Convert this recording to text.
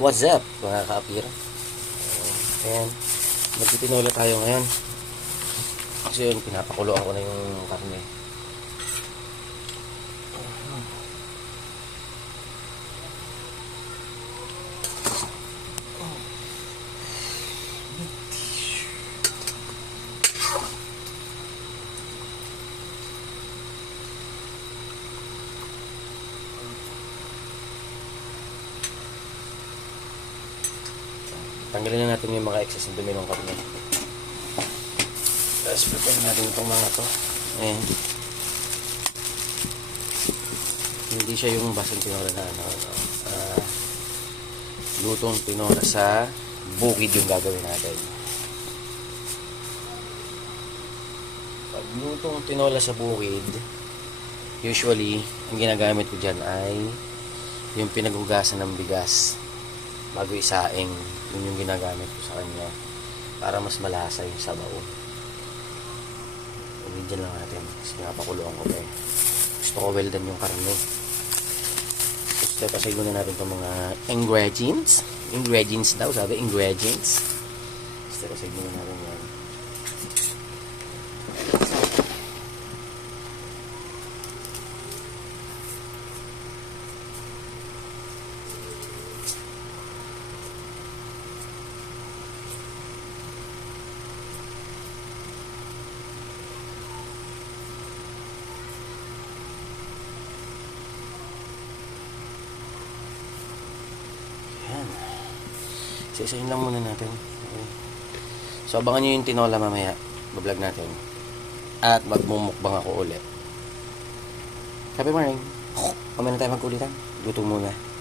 What's up mga kaapir? Ayan, magtitinola tayo ngayon. Kasi yun, pinapakuloan ko na yung karne. Tanggalin na natin yung mga excess na dumi ng karne. Tapos prepare natin itong mga to. Ayan. Hindi siya yung basang tinola na lutong tinola sa bukid yung gagawin natin. Pag lutong tinola sa bukid, usually ang ginagamit ko dyan ay yung pinaghugasan ng bigas bago isaing. Yun yung ginagamit ko sa kanya para mas malasa yung sabaw. Dyan lang natin kasi napakuluan ko eh. Gusto ko well done yung karne. Gusto kasi muna natin itong mga ingredients daw, sabi ingredients. Gusto kasi muna natin yan. Isa-isahin lang muna natin. Okay. So, abangan nyo yung tinola mamaya. Bablog natin. At magmumukbang ako ulit. Happy morning. Kamay na tayo magkulitan. Gutom muna.